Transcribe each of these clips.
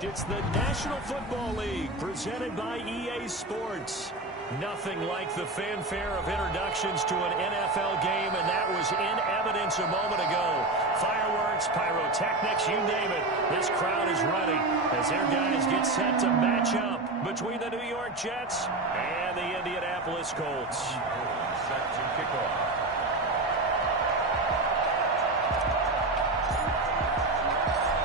It's the National Football League presented by EA Sports. Nothing like the fanfare of introductions to an NFL game, and that was in evidence a moment ago. Fireworks, pyrotechnics, you name it. This crowd is ready as their guys get set to match up between the New York Jets and the Indianapolis Colts. Set to kick off.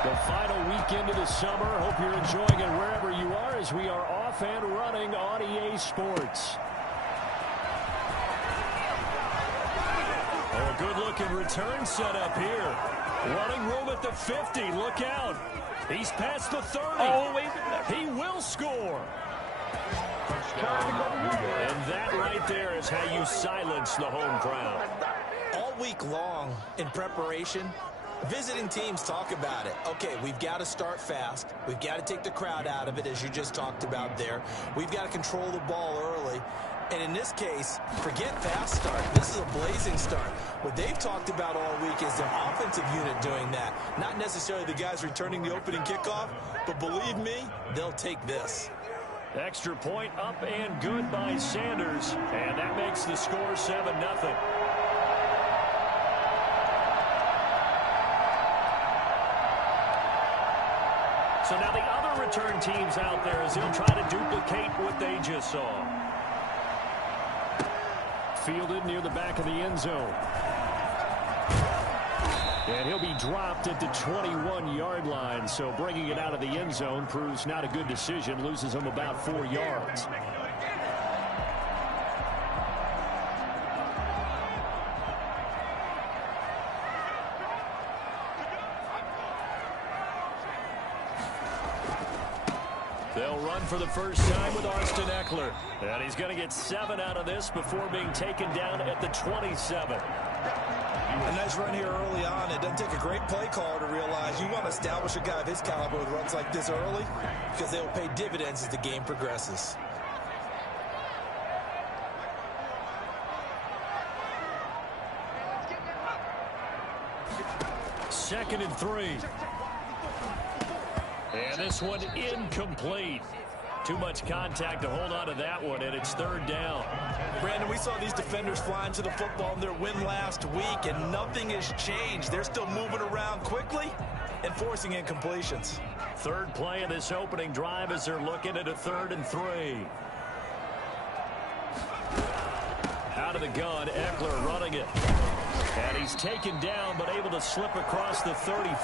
The final weekend of the summer. Hope you're enjoying it wherever you are as we are off and running on EA Sports. Oh, a good-looking return set up here. Running room at the 50. Look out. He's past the 30. Oh, wait. He will score. And that right there is how you silence the home crowd. All week long in preparation, visiting teams talk about it. Okay, we've got to start fast. We've got to take the crowd out of it, as you just talked about there. We've got to control the ball early. And in this case, forget fast start. This is a blazing start. What they've talked about all week is their offensive unit doing that. Not necessarily the guys returning the opening kickoff, but believe me, they'll take this. Extra point up and good by Sanders. And that makes the score 7-0. So now the other return teams out there as they'll try to duplicate what they just saw. Fielded near the back of the end zone. And he'll be dropped at the 21-yard line. So bringing it out of the end zone proves not a good decision. Loses him about 4 yards. They'll run for the first time with Austin Eckler. And he's going to get 7 out of this before being taken down at the 27. A nice run here early on. It doesn't take a great play caller to realize you want to establish a guy of his caliber with runs like this early because they will pay dividends as the game progresses. Second and 3. And this one incomplete. Too much contact to hold on to that one, and it's third down. Brandon, we saw these defenders flying to the football in their win last week, and nothing has changed. They're still moving around quickly and forcing incompletions. Third play of this opening drive as they're looking at a 3rd and 3. Out of the gun, Eckler running it. And he's taken down, but able to slip across the 35.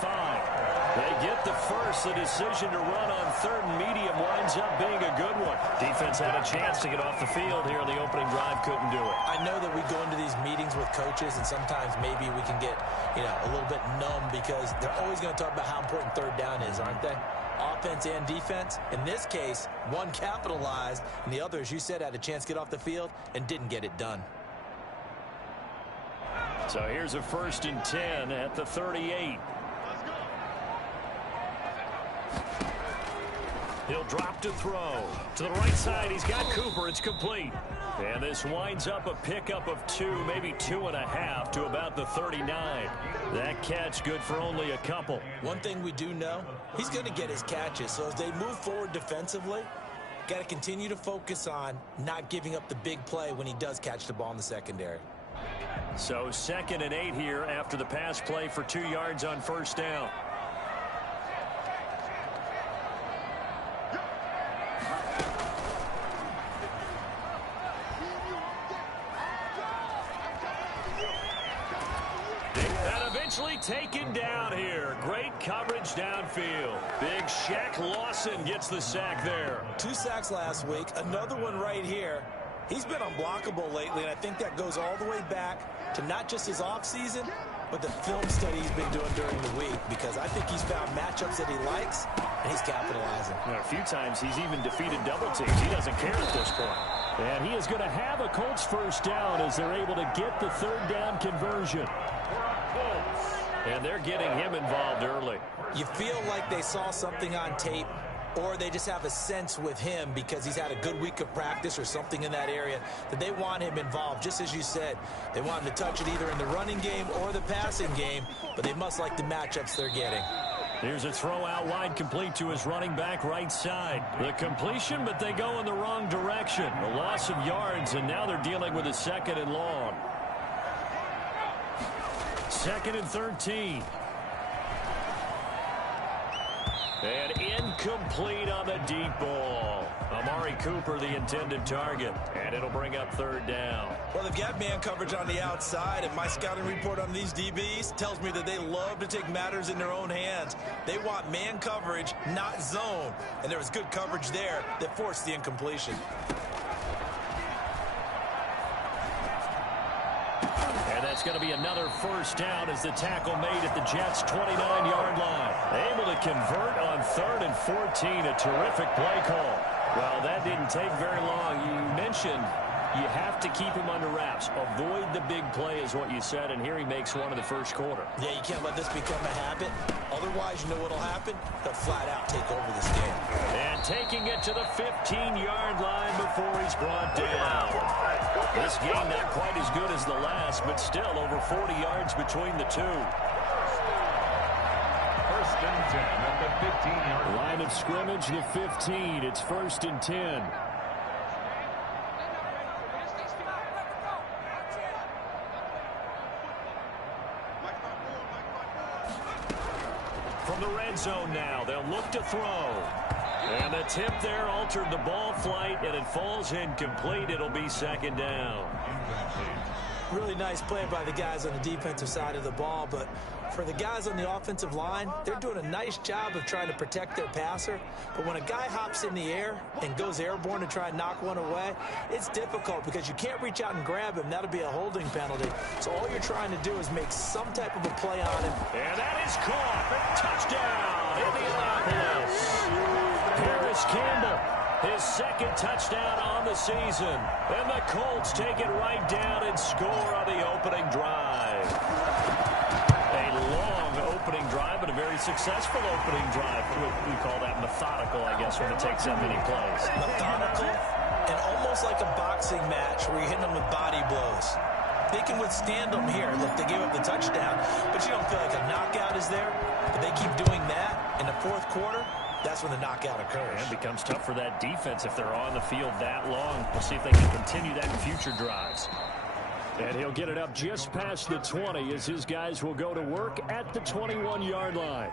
They get the first. The decision to run on 3rd and medium winds up being a good one. Defense had a chance to get off the field here in the opening drive. Couldn't do it. I know that we go into these meetings with coaches, and sometimes maybe we can get, a little bit numb because they're always going to talk about how important 3rd down is, aren't they? Offense and defense. In this case, one capitalized, and the other, as you said, had a chance to get off the field and didn't get it done. So here's a 1st and 10 at the 38. He'll drop to throw. To the right side, he's got Cooper. It's complete. And this winds up a pickup of 2, maybe 2.5 to about the 39. That catch good for only a couple. One thing we do know, he's going to get his catches. So as they move forward defensively, got to continue to focus on not giving up the big play when he does catch the ball in the secondary. So 2nd and 8 here after the pass play for 2 yards on 1st down. And eventually taken down here. Great coverage downfield. Big Shaq Lawson gets the sack there. 2 sacks last week. Another one right here. He's been unblockable lately, and I think that goes all the way back to not just his offseason, but the film study he's been doing during the week, because I think he's found matchups that he likes, and he's capitalizing. A few times he's even defeated double teams. He doesn't care at this point. And he is going to have a Colts first down as they're able to get the 3rd down conversion. And they're getting him involved early. You feel like they saw something on tape, or they just have a sense with him because he's had a good week of practice or something in that area that they want him involved. Just as you said, they want him to touch it either in the running game or the passing game, but they must like the matchups they're getting. Here's a throw out wide, complete to his running back right side. The completion, but they go in the wrong direction. A loss of yards, and now they're dealing with a 2nd and long. 2nd and 13. And incomplete on the deep ball. Amari Cooper, the intended target. And it'll bring up 3rd down. Well, they've got man coverage on the outside, and my scouting report on these DBs tells me that they love to take matters in their own hands. They want man coverage, not zone. And there was good coverage there that forced the incompletion. And that's going to be another 1st down as the tackle made at the Jets' 29-yard line. Able to convert on 3rd and 14. A terrific play call. Well, that didn't take very long. You mentioned you have to keep him under wraps. Avoid the big play is what you said, and here he makes one in the 1st quarter. Yeah, you can't let this become a habit. Otherwise, you know what will happen? They'll flat out take over this game. And taking it to the 15-yard line before he's brought down. This game not quite as good as the last, but still over 40 yards between the two. 1st and 10 at the 15-yard line. Line of scrimmage, the 15. It's 1st and 10. From the red zone now, they'll look to throw. And the tip there altered the ball flight, and it falls incomplete. It'll be 2nd down. Really nice play by the guys on the defensive side of the ball, but for the guys on the offensive line, they're doing a nice job of trying to protect their passer. But when a guy hops in the air and goes airborne to try and knock one away, it's difficult because you can't reach out and grab him. That'll be a holding penalty. So all you're trying to do is make some type of a play on him. And that is caught. Touchdown, Indianapolis. Harris Campbell, his 2nd touchdown on the season. And the Colts take it right down and score on the opening drive. A long opening drive, but a very successful opening drive. We call that methodical, I guess, when it takes that many plays. Methodical and almost like a boxing match where you're hitting them with body blows. They can withstand them here. Look, they gave up the touchdown, but you don't feel like a knockout is there. But they keep doing that in the 4th quarter. That's when the knockout occurs. And it becomes tough for that defense if they're on the field that long. We'll see if they can continue that in future drives. And he'll get it up just past the 20 as his guys will go to work at the 21-yard line.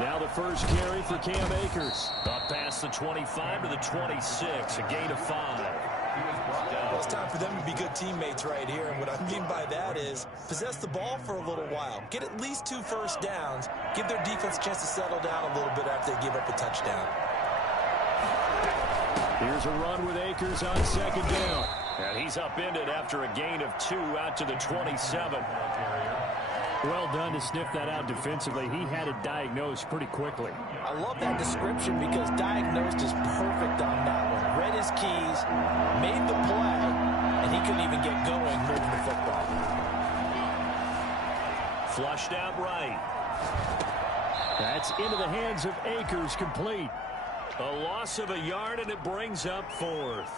Now the first carry for Cam Akers. Up past the 25 to the 26, a gain of 5. Well, it's time for them to be good teammates right here, and what I mean by that is possess the ball for a little while. Get at least 2 first downs. Give their defense a chance to settle down a little bit after they give up a touchdown. Here's a run with Akers on 2nd down. And he's upended after a gain of 2 out to the 27. Well done to sniff that out defensively. He had it diagnosed pretty quickly. I love that description because diagnosed is perfect on that one. Read his keys, made the play, and he couldn't even get going moving the football. Flushed out right. That's into the hands of Akers, complete. A loss of a yard, and it brings up 4th.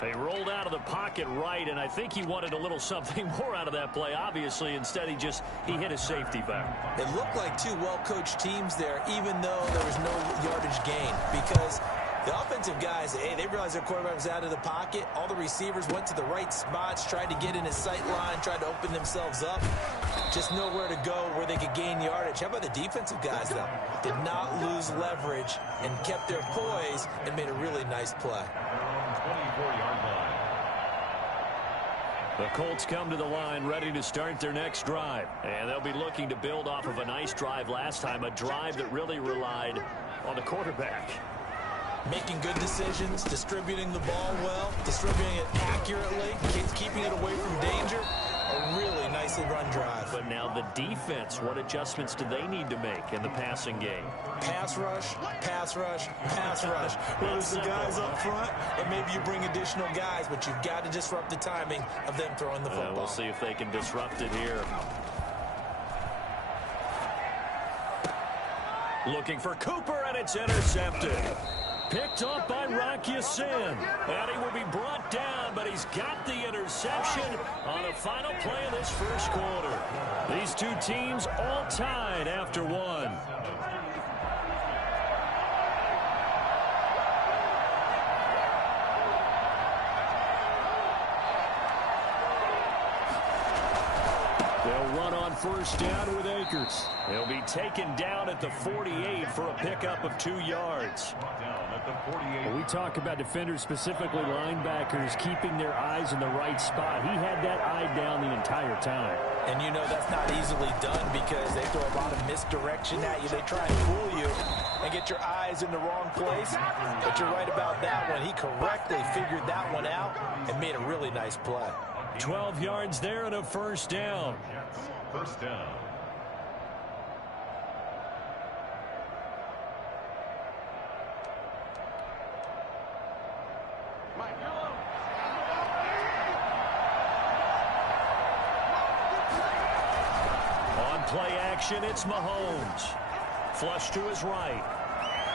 They rolled out of the pocket right, and I think he wanted a little something more out of that play, obviously. Instead, he hit a safety back. It looked like 2 well-coached teams there, even though there was no yardage gain, because the offensive guys, hey, they realized their quarterback was out of the pocket. All the receivers went to the right spots, tried to get in his sight line, tried to open themselves up. Just nowhere to go where they could gain yardage. How about the defensive guys, though? Did not lose leverage and kept their poise and made a really nice play. 24-yard line. The Colts come to the line ready to start their next drive. And they'll be looking to build off of a nice drive last time, a drive that really relied on the quarterback. Making good decisions, distributing the ball well, distributing it accurately, keeping it away from danger. A A really nicely run drive. But now the defense, what adjustments do they need to make in the passing game? Pass rush, pass rush, pass rush. Whether it's the guys up front or maybe you bring additional guys, but you've got to disrupt the timing of them throwing the football. We'll see if they can disrupt it here. Looking for Cooper, and it's intercepted. Picked up by Rocky Sin. And he will be brought down, but he's got the interception on the final play of this first quarter. These two teams all tied after one. They'll run on first down with Akers. He'll be taken down at the 48 for a pickup of 2 yards. When we talk about defenders, specifically linebackers, keeping their eyes in the right spot, he had that eye down the entire time. And you know that's not easily done because they throw a lot of misdirection at you. They try and fool you and get your eyes in the wrong place. But you're right about that one. He correctly figured that one out and made a really nice play. 12 yards there and a first down. First down. On play action, it's Mahomes. Flush to his right.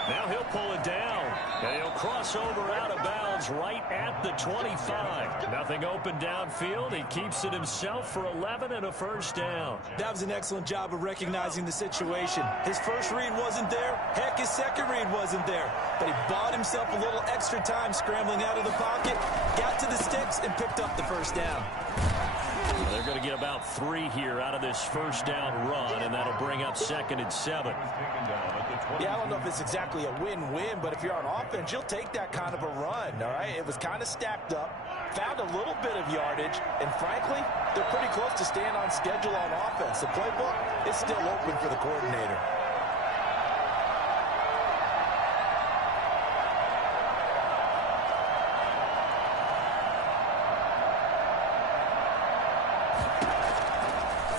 Now he'll pull it down, and he'll cross over out of bounds right at the 25. Nothing open downfield. He keeps it himself for 11 and a first down. That was an excellent job of recognizing the situation. His first read wasn't there. Heck, his second read wasn't there. But he bought himself a little extra time scrambling out of the pocket, got to the sticks, and picked up the first down. They're going to get about 3 here out of this first down run, and that'll bring up 2nd and 7. Yeah, I don't know if it's exactly a win-win, but if you're on offense, you'll take that kind of a run, all right? It was kind of stacked up, found a little bit of yardage, and frankly, they're pretty close to staying on schedule on offense. The playbook is still open for the coordinator.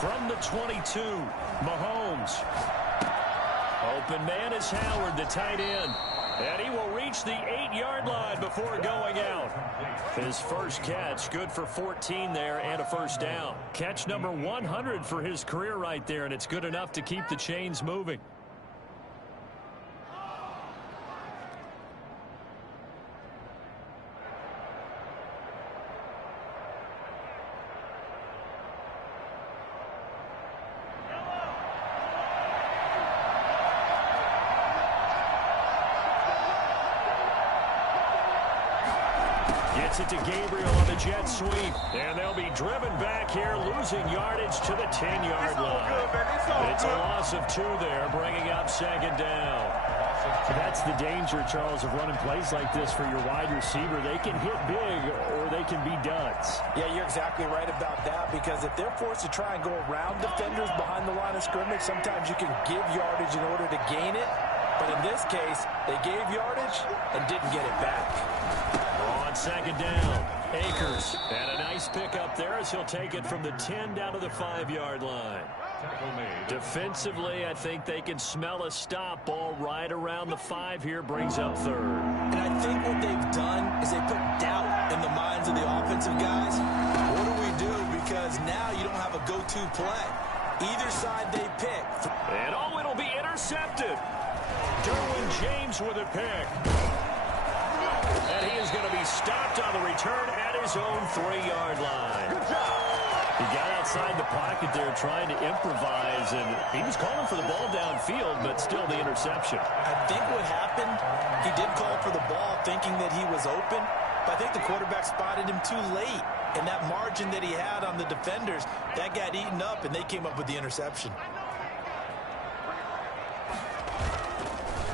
From the 22, Mahomes. Open man is Howard, the tight end. And he will reach the 8-yard line before going out. His first catch, good for 14 there and a first down. Catch number 100 for his career right there, and it's good enough to keep the chains moving. Gets it to Gabriel on the jet sweep. And they'll be driven back here, losing yardage to the 10-yard line. It's a loss of 2 there, bringing up 2nd down. That's the danger, Charles, of running plays like this for your wide receiver. They can hit big or they can be duds. Yeah, you're exactly right about that, because if they're forced to try and go around defenders behind the line of scrimmage, sometimes you can give yardage in order to gain it. But in this case, they gave yardage and didn't get it back. On 2nd down, Akers. And a nice pickup there as he'll take it from the 10 down to the 5-yard line. Defensively, I think they can smell a stop. Ball right around the 5 here, brings up 3rd. And I think what they've done is they put doubt in the minds of the offensive guys. What do we do? Because now you don't have a go-to play. Either side they pick. And it'll be intercepted. Derwin James with a pick. And he is going to be stopped on the return at his own 3-yard line. Good job. He got outside the pocket there trying to improvise, and he was calling for the ball downfield, but still the interception. I think what happened, he did call for the ball thinking that he was open, but I think the quarterback spotted him too late. And that margin that he had on the defenders, that got eaten up, and they came up with the interception.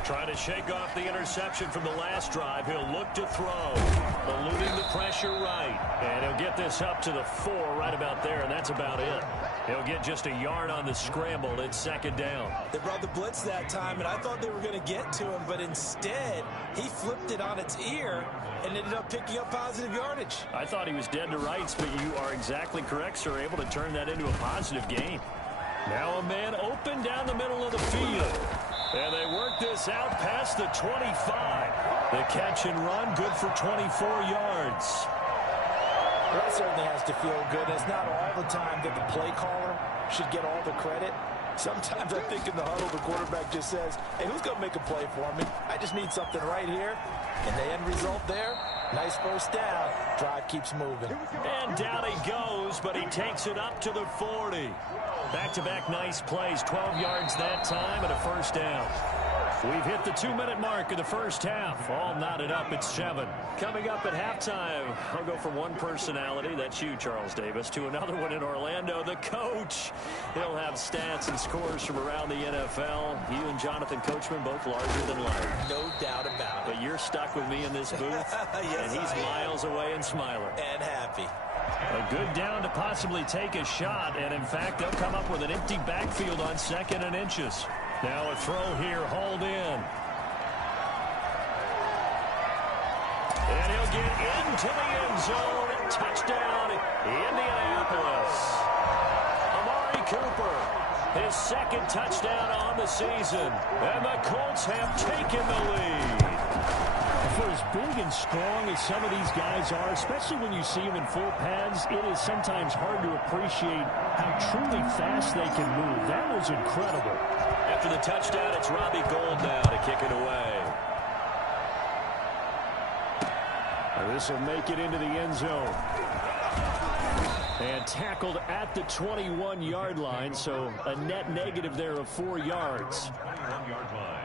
Trying to shake off the interception from the last drive. He'll look to throw. Eluding the pressure right. And he'll get this up to the 4 right about there, and that's about it. He'll get just a yard on the scramble. It's second down. They brought the blitz that time, and I thought they were going to get to him, but instead he flipped it on its ear and ended up picking up positive yardage. I thought he was dead to rights, but you are exactly correct, sir. Able to turn that into a positive gain. Now a man open down the middle of the field. And they work this out past the 25. The catch and run, good for 24 yards. Well, that certainly has to feel good. It's not all the time that the play caller should get all the credit. Sometimes I think in the huddle, the quarterback just says, hey, who's going to make a play for me? I just need something right here. And the end result there, nice first down. Drive keeps moving. And down he goes, but he takes it up to the 40. Back-to-back nice plays, 12 yards that time and a first down. We've hit the 2-minute mark of the first half. All knotted up at 7. Coming up at halftime, I'll go from one personality, that's you, Charles Davis, to another one in Orlando, the coach. He'll have stats and scores from around the NFL. You and Jonathan Coachman both larger than life. No doubt about it. But you're stuck with me in this booth, yes, and he's miles away and smiling. And happy. A good down to possibly take a shot, and in fact, they'll come up with an empty backfield on 2nd and inches. Now a throw here, hauled in. And he'll get into the end zone. Touchdown, Indianapolis. Amari Cooper, his 2nd touchdown on the season. And the Colts have taken the lead. For as big and strong as some of these guys are, especially when you see them in full pads, it is sometimes hard to appreciate how truly fast they can move. That was incredible. After the touchdown, it's Robbie Gould now to kick it away. This will make it into the end zone. And tackled at the 21-yard line, so a net negative there of 4 yards. 21-yard line.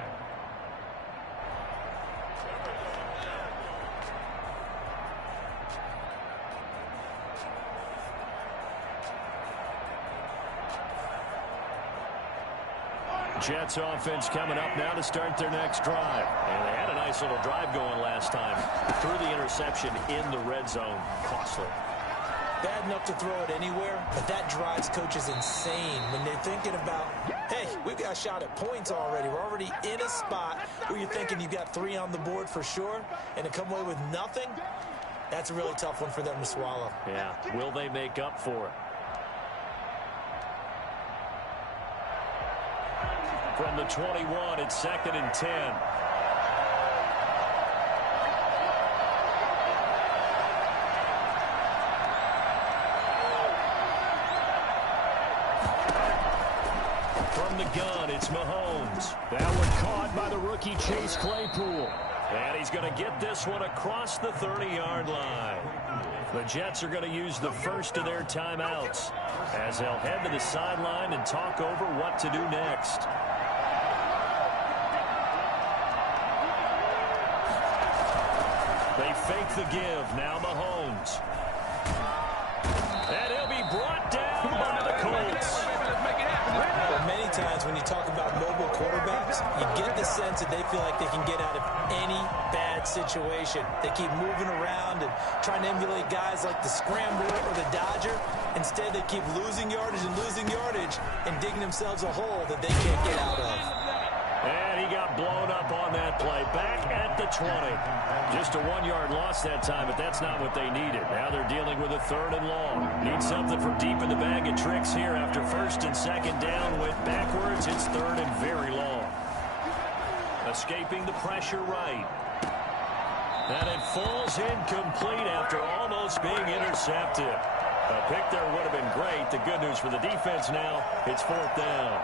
Jets offense coming up now to start their next drive. And they had a nice little drive going last time. Threw the interception in the red zone. Costly. Bad enough to throw it anywhere, but that drives coaches insane when they're thinking about, hey, we've got a shot at points already. We're already in a spot where you're thinking you've got 3 on the board for sure, and to come away with nothing, that's a really tough one for them to swallow. Yeah, will they make up for it? From the 21, it's 2nd and 10. From the gun, it's Mahomes. That one caught by the rookie Chase Claypool. And he's going to get this one across the 30-yard line. The Jets are going to use the first of their timeouts as they'll head to the sideline and talk over what to do next. They fake the give. Now Mahomes. And he'll be brought down by the Colts. But many times when you talk about mobile quarterbacks, you get the sense that they feel like they can get out of any bad situation. They keep moving around and trying to emulate guys like the Scrambler or the Dodger. Instead, they keep losing yardage and digging themselves a hole that they can't get out of. And he got blown up on that play. Back at the 20. Just a 1-yard loss that time, but that's not what they needed. Now they're dealing with a 3rd and long. Need something from deep in the bag of tricks here after 1st and 2nd down. Went backwards. It's 3rd and very long. Escaping the pressure right. And it falls incomplete after almost being intercepted. A pick there would have been great. The good news for the defense now, it's 4th down.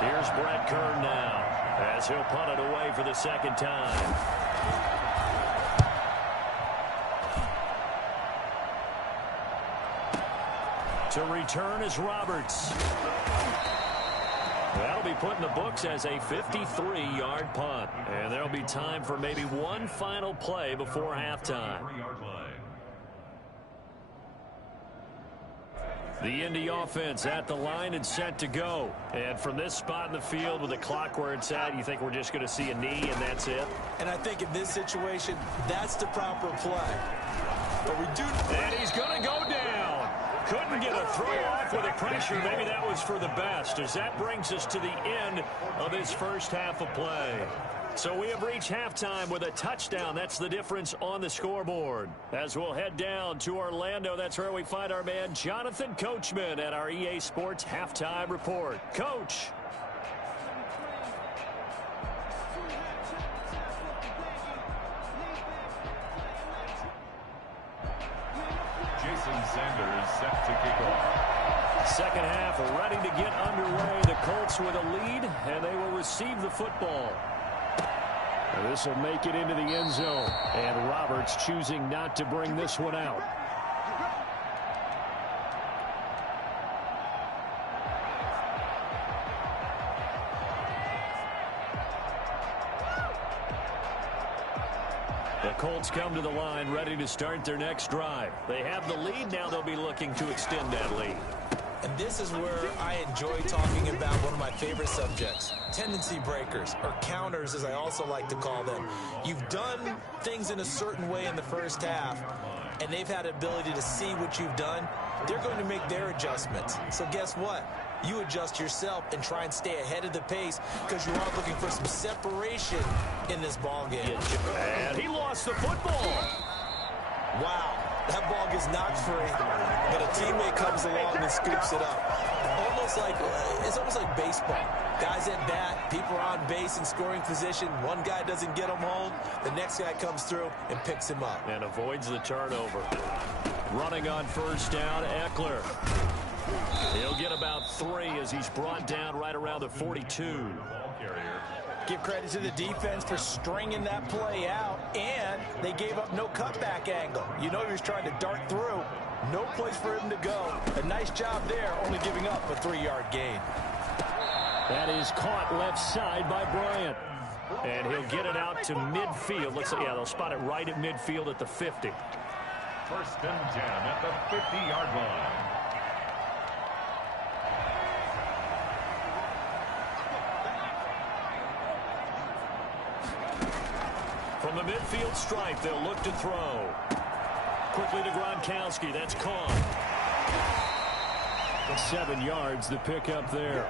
Here's Brett Kern now as he'll punt it away for the 2nd time. To return is Roberts. That'll be put in the books as a 53-yard punt. And there'll be time for maybe one final play before halftime. The Indy offense at the line and set to go. And from this spot in the field with the clock where it's at, you think we're just going to see a knee and that's it? And I think in this situation, that's the proper play. But we do... And he's going to go down. Couldn't get a throw off with the pressure. Maybe that was for the best, as that brings us to the end of this first half of play. So we have reached halftime with a touchdown. That's the difference on the scoreboard. As we'll head down to Orlando, that's where we find our man Jonathan Coachman at our EA Sports Halftime Report. Coach. Jason Sanders set to kick off. Second half ready to get underway. The Colts with a lead, and they will receive the football. This will make it into the end zone, and Roberts choosing not to bring this one out. The Colts come to the line ready to start their next drive. They have the lead. Now they'll be looking to extend that lead. And this is where I enjoy talking about one of my favorite subjects, tendency breakers, or counters as I also like to call them. You've done things in a certain way in the first half, and they've had the ability to see what you've done. They're going to make their adjustments. So guess what? You adjust yourself and try and stay ahead of the pace because you are looking for some separation in this ball game. And he lost the football. Wow. That ball gets knocked free, but a teammate comes along and scoops it up. It's almost like baseball. Guys at bat, people are on base in scoring position. One guy doesn't get him home. The next guy comes through and picks him up. And avoids the turnover. Running on first down, Eckler. He'll get about 3 as he's brought down right around the 42. Give credit to the defense for stringing that play out, and they gave up no cutback angle. You know he was trying to dart through. No place for him to go. A nice job there, only giving up a 3-yard gain. That is caught left side by Bryant. And he'll get it out to midfield. Looks like, yeah, they'll spot it right at midfield at the 50. First and 10 at the 50-yard line. From the midfield stripe, they'll look to throw. Quickly to Gronkowski. That's caught. 7 yards, the pickup there.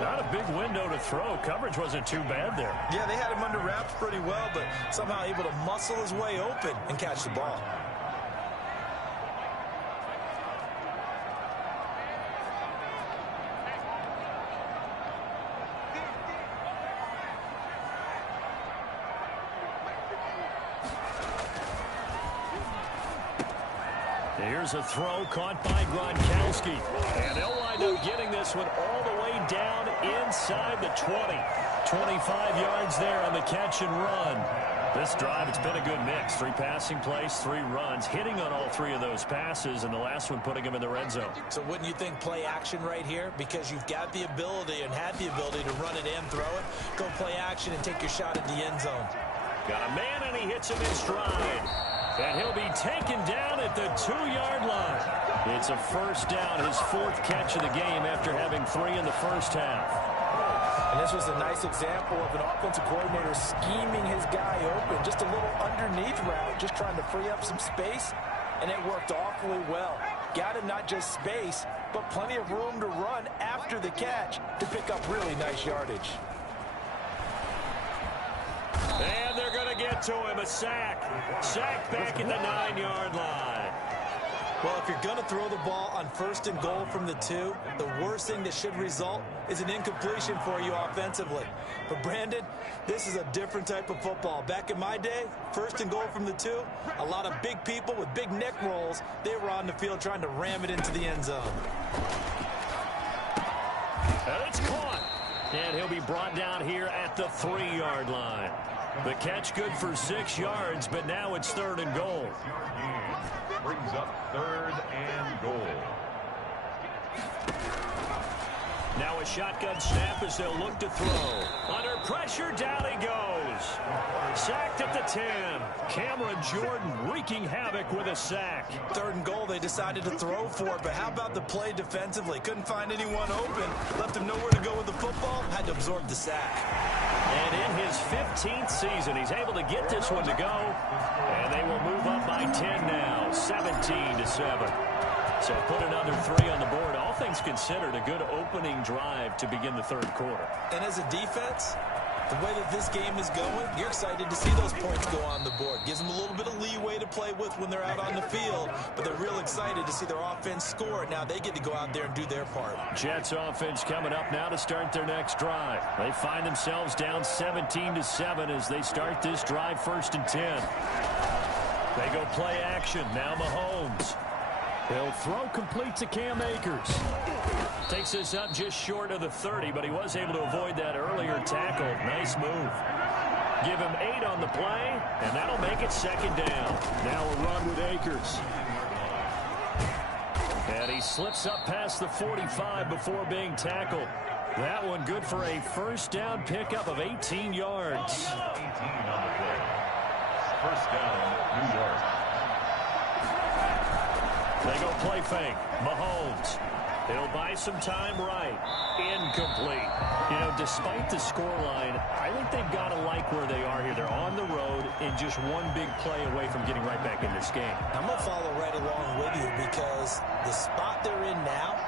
Not a big window to throw. Coverage wasn't too bad there. Yeah, they had him under wraps pretty well, but somehow able to muscle his way open and catch the ball. Here's a throw caught by Gronkowski. And they'll wind up getting this one all the way down inside the 20. 25 yards there on the catch and run. This drive, it's been a good mix. 3 passing plays, 3 runs, hitting on all 3 of those passes, and the last one putting him in the red zone. So wouldn't you think play action right here? Because you've got the ability and had the ability to run it and throw it. Go play action and take your shot at the end zone. Got a man, and he hits him in stride. And he'll be taken down at the 2-yard line. It's a first down, his 4th catch of the game after having 3 in the first half. And this was a nice example of an offensive coordinator scheming his guy open. Just a little underneath route, just trying to free up some space, and it worked awfully well. Got him not just space, but plenty of room to run after the catch to pick up really nice yardage. And they're going to get to him, a sack. Sack back at the 9-yard line. Well, if you're going to throw the ball on 1st and goal from the 2, the worst thing that should result is an incompletion for you offensively. But, Brandon, this is a different type of football. Back in my day, 1st and goal from the 2, a lot of big people with big neck rolls, they were on the field trying to ram it into the end zone. And it's caught. And he'll be brought down here at the 3-yard line. The catch good for 6 yards, but now it's 3rd and goal. Brings up 3rd and goal. Now a shotgun snap as they'll look to throw. Under pressure, down he goes. Sacked at the 10. Cameron Jordan wreaking havoc with a sack. 3rd and goal, they decided to throw for it, but how about the play defensively? Couldn't find anyone open, left him nowhere to go with the football, had to absorb the sack. And in his 15th season, he's able to get this one to go. And they will move up by 10 now, 17-7. So put another 3 on the board. All things considered, a good opening drive to begin the third quarter. And as a defense, the way that this game is going, you're excited to see those points go on the board. Gives them a little bit of leeway to play with when they're out on the field, but they're real excited to see their offense score. Now they get to go out there and do their part. Jets offense coming up now to start their next drive. They find themselves down 17-7 as they start this drive, 1st and 10. They go play action. Now Mahomes. He'll throw complete to Cam Akers. Takes this up just short of the 30, but he was able to avoid that earlier tackle. Nice move. Give him 8 on the play, and that'll make it 2nd down. Now a run with Akers. And he slips up past the 45 before being tackled. That one good for a 1st down pickup of 18 yards. 18 on the play. 1st down, New York. They go play fake. Mahomes. He'll buy some time right. Incomplete. You know, despite the scoreline, I think they've got to like where they are here. They're on the road and just one big play away from getting right back in this game. I'm going to follow right along with you because the spot they're in now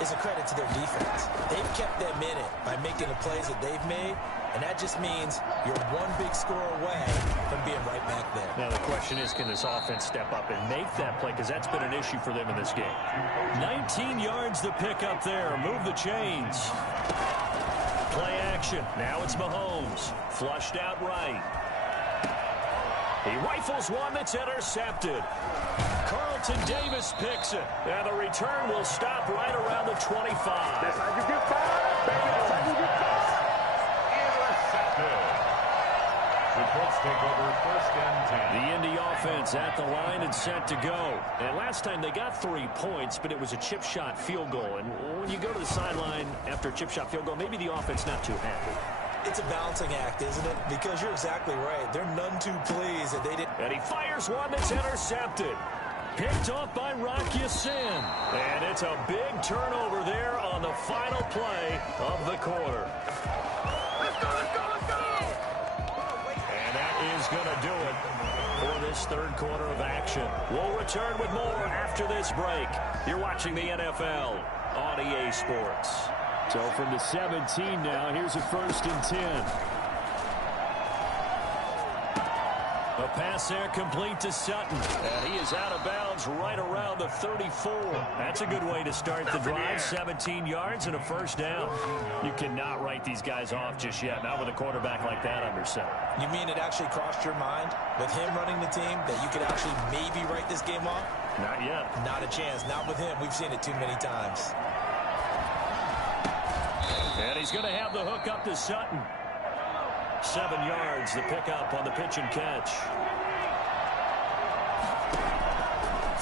is a credit to their defense. They've kept them in it by making the plays that they've made, and that just means you're one big score away from being right back there. Now the question is, can this offense step up and make that play? Because that's been an issue for them in this game. 19 yards to pick up there. Move the chains. Play action. Now it's Mahomes. Flushed out right. He rifles one that's intercepted. Carlton Davis picks it. And the return will stop right around the 25. That's how you get fired, baby. That's how you get fired. The Colts take over 1st and 10. The Indy offense at the line and set to go. And last time they got 3 points, but it was a chip shot field goal. And when you go to the sideline after a chip shot field goal, maybe the offense not too happy. It's a balancing act, isn't it? Because you're exactly right. They're none too pleased that they didn't. And he fires one that's intercepted. Picked off by Rock Ya-Sin. And it's a big turnover there on the final play of the quarter. Let's go, let's go, let's go! And that is going to do it for this third quarter of action. We'll return with more after this break. You're watching the NFL on EA Sports. So from the 17 now, here's a 1st and 10. A pass there complete to Sutton. And he is out of bounds right around the 34. That's a good way to start the drive. 17 yards and a 1st down. You cannot write these guys off just yet. Not with a quarterback like that under center. You mean it actually crossed your mind with him running the team that you could actually maybe write this game off? Not yet. Not a chance. Not with him. We've seen it too many times. And he's going to have the hook up to Sutton. 7 yards, the pickup on the pitch and catch.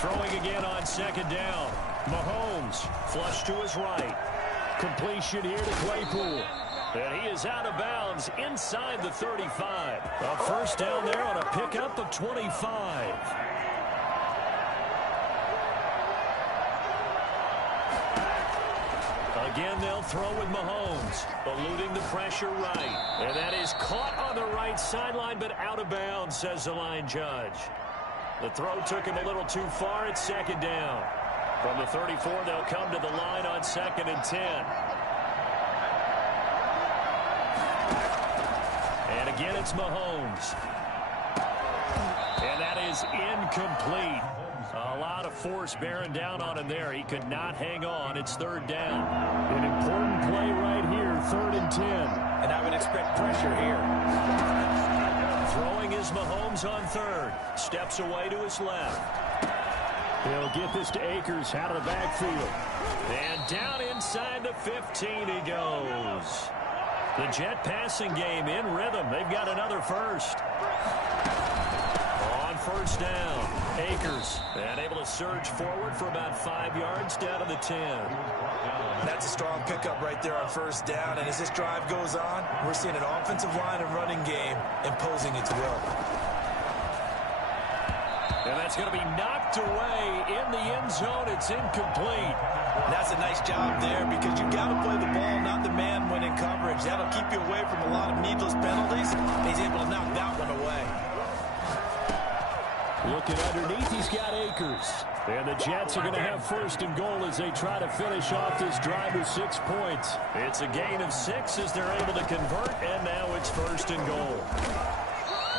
Throwing again on 2nd down. Mahomes, flush to his right. Completion here to Claypool. And he is out of bounds inside the 35. A 1st down there on a pickup of 25. Again, they'll throw with Mahomes, eluding the pressure right. And that is caught on the right sideline, but out of bounds, says the line judge. The throw took him a little too far. It's 2nd down. From the 34, they'll come to the line on 2nd and 10. And again, it's Mahomes. And that is incomplete. A lot of force bearing down on him there. He could not hang on. It's 3rd down. An important play right here, 3rd and 10. And I would expect pressure here. Throwing is Mahomes on 3rd. Steps away to his left. He'll get this to Akers out of the backfield. And down inside the 15 he goes. The Jet passing game in rhythm. They've got another 1st. On 1st down. Akers, and able to surge forward for about 5 yards down to the 10. That's a strong pickup right there on 1st down, and as this drive goes on, we're seeing an offensive line and running game imposing its will. And that's going to be knocked away in the end zone. It's incomplete. And that's a nice job there because you've got to play the ball, not the man when in coverage. That'll keep you away from a lot of needless penalties. He's able to knock that one away. Looking underneath, he's got Akers. And the Jets are going to have first and goal as they try to finish off this drive with 6 points. It's a gain of 6 as they're able to convert, and now it's first and goal.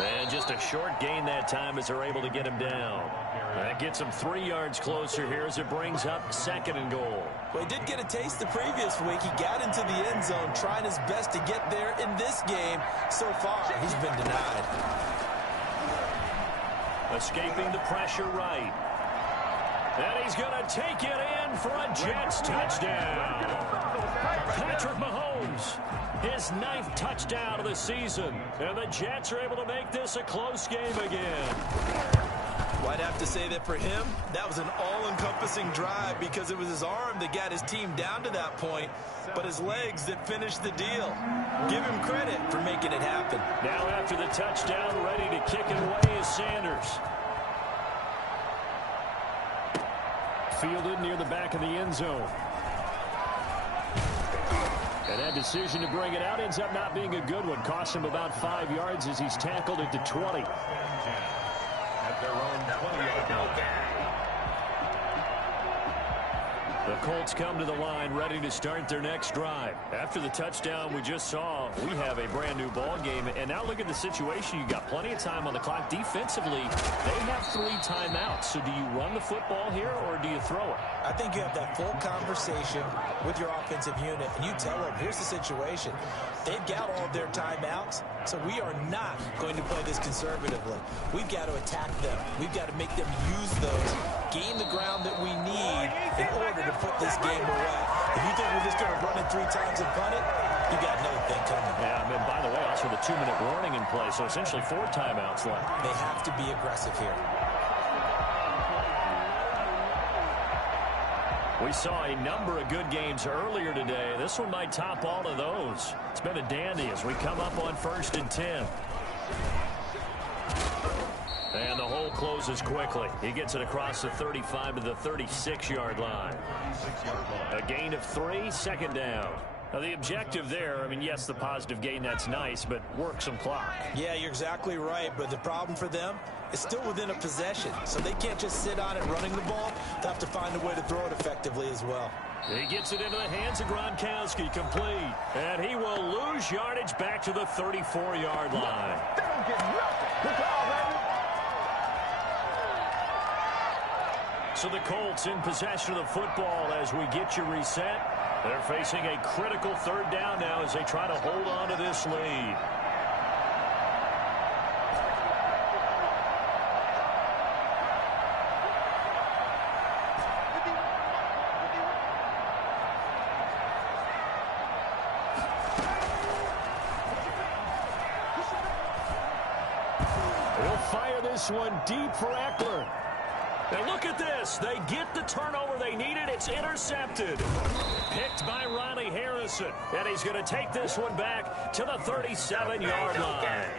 And just a short gain that time as they're able to get him down. That gets him 3 yards closer here as it brings up second and goal. Well, he did get a taste the previous week. He got into the end zone, trying his best to get there in this game. So far, he's been denied. Escaping the pressure right. And he's going to take it in for a Jets touchdown. Patrick Mahomes, his 9th touchdown of the season. And the Jets are able to make this a close game again. Well, I'd have to say that for him, that was an all-encompassing drive because it was his arm that got his team down to that point, but his legs that finished the deal. Give him credit for making it happen. Now after the touchdown, ready to kick it away is Sanders. Fielded near the back of the end zone. And that decision to bring it out ends up not being a good one. Cost him about 5 yards as he's tackled at the 20. At their own 20-yard line. The Colts come to the line ready to start their next drive. After the touchdown we just saw, we have a brand new ball game. And now look at the situation. You've got plenty of time on the clock. Defensively, they have 3 timeouts. So do you run the football here or do you throw it? I think you have that full conversation with your offensive unit, and you tell them, here's the situation. They've got all of their timeouts, so we are not going to play this conservatively. We've got to attack them. We've got to make them use those, gain the ground that we need in order to put this game away. If you think we're just going to run it 3 times and punt it, you got another thing coming. Yeah, and by the way, also the 2-minute warning in play, so essentially 4 timeouts left. They have to be aggressive here. We saw a number of good games earlier today. This one might top all of those. It's been a dandy as we come up on 1st and 10. And the hole closes quickly. He gets it across the 35 to the 36-yard line. A gain of 3, second down. Now, the objective there, I mean, yes, the positive gain, that's nice, but work some clock. Yeah, you're exactly right, but the problem for them is still within a possession, so they can't just sit on it running the ball. They have to find a way to throw it effectively as well. He gets it into the hands of Gronkowski, complete. And he will lose yardage back to the 34-yard line. So the Colts in possession of the football as we get you reset. They're facing a critical 3rd down now as they try to hold on to this lead. He'll fire this one deep for Eckler. And look at this. They get the turnover they needed. It's intercepted. Picked by Riley Harrison. And he's going to take this one back to the 37-yard line.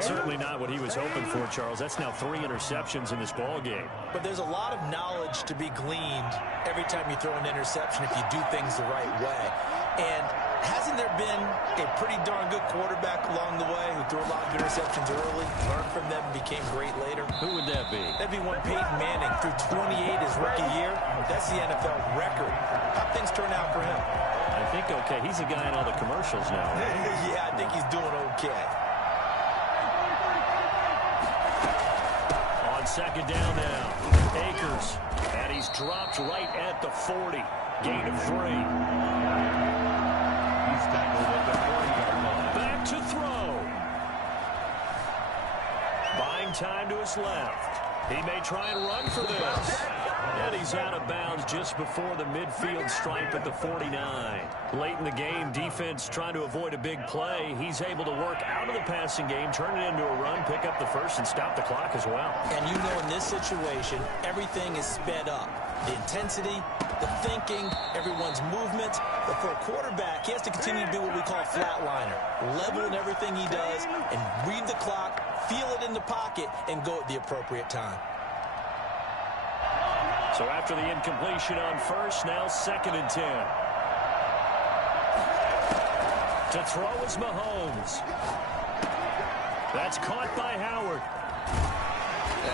Certainly not what he was hoping for, Charles. That's now 3 interceptions in this ball game. But there's a lot of knowledge to be gleaned every time you throw an interception if you do things the right way. And hasn't there been a pretty darn good quarterback along the way who threw a lot of interceptions early, learned from them, and became great later? Who would that be? That'd be one Peyton Manning. Threw 28 his rookie year. That's the NFL record. How'd things turn out for him? I think okay. He's a guy in all the commercials now. Right? Yeah, I think he's doing okay. On 2nd down now, Akers. And he's dropped right at the 40. Gain of 3. Back to throw. Buying time to his left. He may try and run for this. And he's out of bounds just before the midfield stripe at the 49. Late in the game, defense trying to avoid a big play. He's able to work out of the passing game, turn it into a run, pick up the first, and stop the clock as well. And you know in this situation, everything is sped up. The intensity, the thinking, everyone's movements. But for a quarterback, he has to continue to do what we call flatliner. Level in everything he does and read the clock, feel it in the pocket, and go at the appropriate time. So after the incompletion on first, now 2nd and 10. To throw is Mahomes. That's caught by Howard.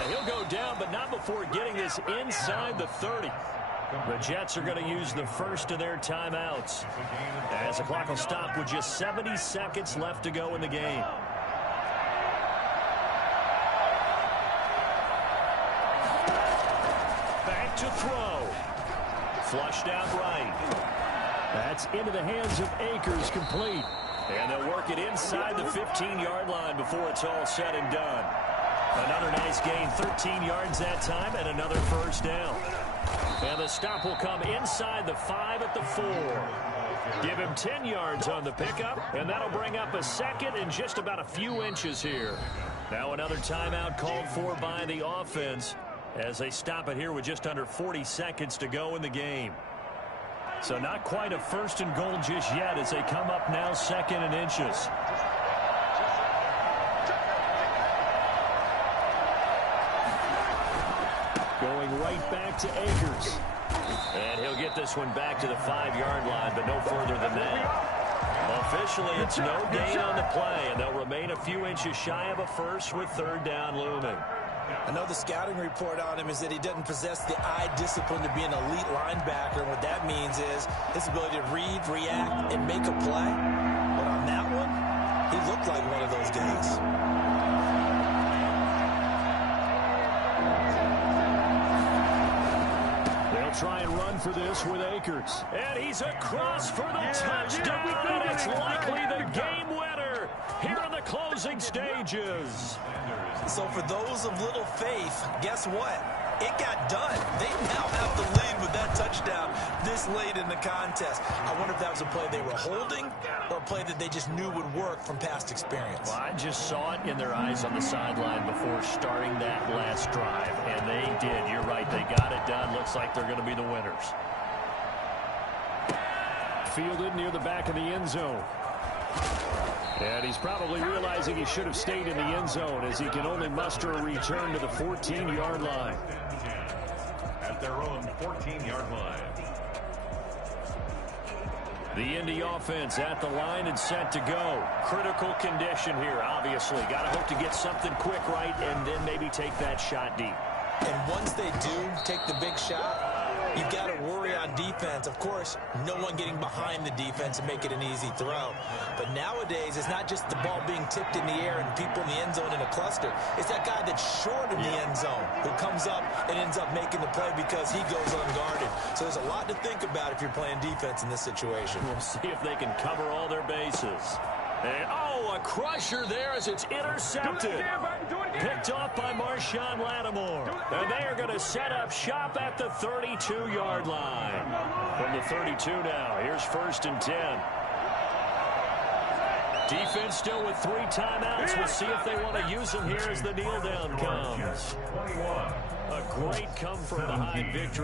And he'll go down, but not before getting this inside the 30. The Jets are going to use the first of their timeouts, as the clock will stop with just 70 seconds left to go in the game. Back to throw. Flushed out right. That's into the hands of Akers, complete. And they'll work it inside the 15-yard line before it's all said and done. Another nice gain, 13 yards that time, and another first down. And the stop will come inside the 5 at the 4. Give him 10 yards on the pickup, and that'll bring up a second and just about a few inches here. Now another timeout called for by the offense as they stop it here with just under 40 seconds to go in the game. So not quite a first and goal just yet as they come up now second and inches. Going right back to Akers. And he'll get this one back to the 5-yard line, but no further than that. Officially, it's no gain on the play, and they'll remain a few inches shy of a first with third down looming. I know the scouting report on him is that he doesn't possess the eye discipline to be an elite linebacker. And what that means is his ability to read, react, and make a play. But on that one, he looked like one of those guys. They'll try and run for this with Akers. And he's across for the touchdown, and it's likely the game winner here in the closing stages. So for those of little faith, guess what? It got done. They now have the lead with that touchdown this late in the contest. I wonder if that was a play they were holding or a play that they just knew would work from past experience. Well, I just saw it in their eyes on the sideline before starting that last drive, and they did. You're right. They got it done. Looks like they're going to be the winners. Fielded near the back of the end zone. And he's probably realizing he should have stayed in the end zone as he can only muster a return to the 14-yard line. At their own 14-yard line. The Indy offense at the line and set to go. Critical condition here, obviously. Got to hope to get something quick right and then maybe take that shot deep. And once they do take the big shot, you've got to worry on defense. Of course, no one getting behind the defense and make it an easy throw. But nowadays, it's not just the ball being tipped in the air and people in the end zone in a cluster. It's that guy that's short of the end zone who comes up and ends up making the play because he goes unguarded. So there's a lot to think about if you're playing defense in this situation. We'll see if they can cover all their bases. And, oh, a crusher there as it's intercepted. Picked off by Marshawn Lattimore. And they are going to set up shop at the 32-yard line. From the 32 now, here's 1st and 10. Defense still with 3 timeouts. We'll see if they want to use them here as the kneel down comes. A great come-from-behind victory.